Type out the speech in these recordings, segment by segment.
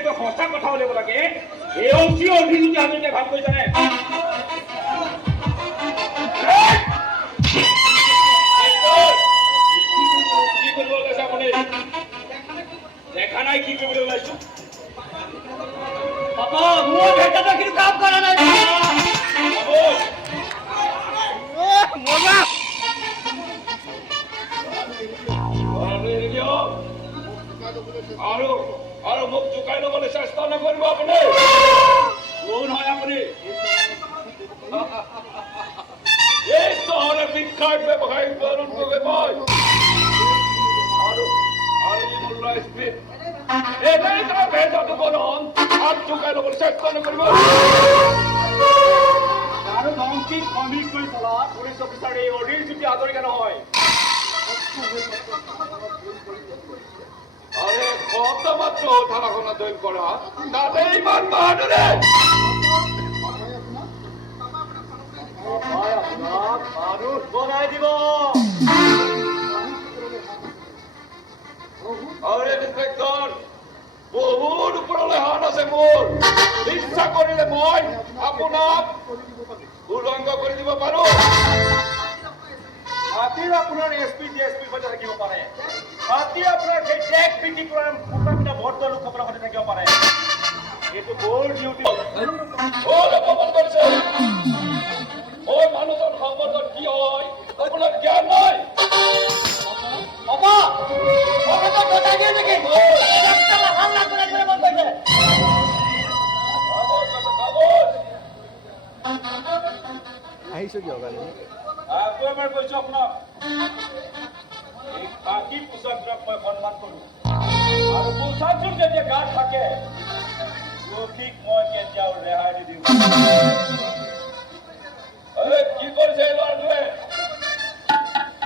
এনেকুৱা সঁচা কথা ওলাব লাগে এই অংশী অভিযোগ আমি ভালকৈ জানে কি কৰিব ওলাইছে আপুনি দেখা নাই কি কৰিবলৈ ওলাইছো বাবা মোৰ ভেটাটা কিন্তু কাম কৰা নাই আৰু মোক জোকাই ল'বলৈ চেষ্টা নকৰিব আপুনি কোন হয় আপুনি এই চহৰৰ বিখ্যাত ব্যৱসায়িক তৰুণ গগৈ মই আৰু ইমুল্লা স্মিথ এনেই তাৰ ভেজাটো গৰম হাত জোকাই ল'বলৈ চেষ্টা নকৰিব আৰু ধমকি কমি কৰি চলা পুলিচ অফিচাৰ এই অধীৰ জ্যোতি হাজৰিকা নহয় আৰে কত মাত্ৰ থানাখনা তৈৰি কৰা তাতে ইমান বাহাদুৰে মানুষ বনাই দিব আৰে ইন্সপেক্টৰ বহুত উপৰলে হাত আছে মোৰ ইচ্ছা কৰিলে মই আপোনাক উলংঘ কৰি দিব পাৰো হাতীৰ আপোনাৰ এছপি ডিএছপি সৈতে থাকিব পাৰে হাতী আপোনাৰ সেই টেক পিটি কৰাৰ মুখামিনা ভৰ্ত লোকসকলৰ সৈতে থাকিব পাৰে এইটো বৰ ডিউটি অপমান কৰিছে মানুহজন সম্পৰ্কত কি হয় আপোনাৰ জ্ঞান নাই আহিছো দিয়ক আকৌ এবাৰ কৈছো আপোনাক এই বাকী পোচাকযোৰক মই সন্মান কৰো আৰু পোচাকযোৰ যেতিয়া গাত থাকে দোষীক মই কেতিয়াও ৰেহাই নিদিওঁ কি কৰিছে এই ল'ৰাটোৱে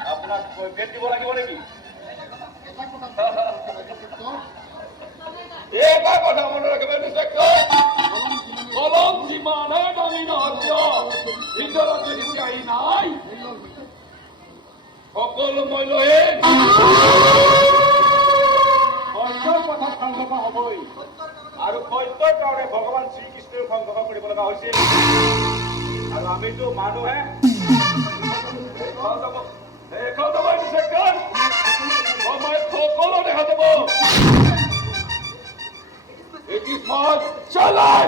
আপোনাক কৈফিয়ত দিব লাগিব নেকি এটা কথা মনত ৰাখিব ইন্সপেক্টৰ কলম যিমানে দামী নহওক কিয় ভিতৰত যদি চিঞাহী নাই সকলো মই লৈ সত্যৰ পথত সংঘৰ্ষ হ'বই আৰু সত্যৰ কাৰণে ভগৱান শ্ৰীকৃষ্ণই সংঘৰ্ষ কৰিব লগা হৈছিল আৰু আমিতো মানুহে সময় সকলো দেখা যাব চলাই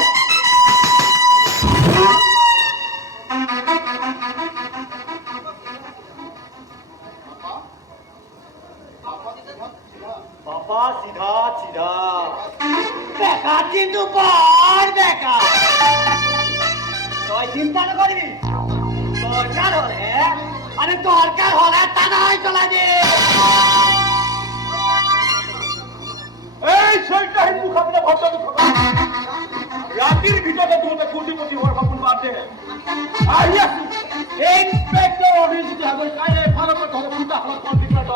বাবা সিধা সিধা বেকা কিন্তু বৰ বেকা তই চিন্তা নকৰিবি দৰকাৰ হলে টানাই চলাই দে এই চৈতাহীন মুখাপিনে ভৰ্তি ৰাতিৰ ভিতৰতে তোহঁতে কোটিপতি হোৱাৰ সপোন বাদ দে আহি আছো ইন্সপেক্টৰ অভিজিত হাজৰিকাই এফালৰ পৰা ঘৰৰ দুটা হালত কনফিডেণ্ট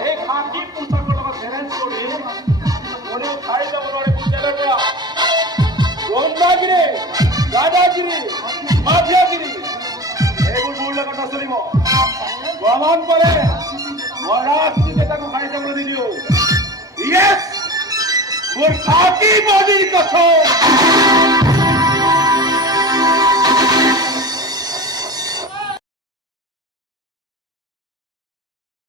এই খাকী পোচাকৰ লগত চেলেঞ্জ কৰি কোনেও খাই যাব নোৱাৰে জেলৰ পৰা ৰন্দাগিৰি দাদাগিৰি মাফিয়াগিৰি এইবোৰ মোৰ লগত নচলিব প্ৰমাণ কৰে মই ৰাজনীতি নেতাকো খাই যাবলৈ নিদিওঁ ইয়েছ মোৰ খাকী বডিৰ কসম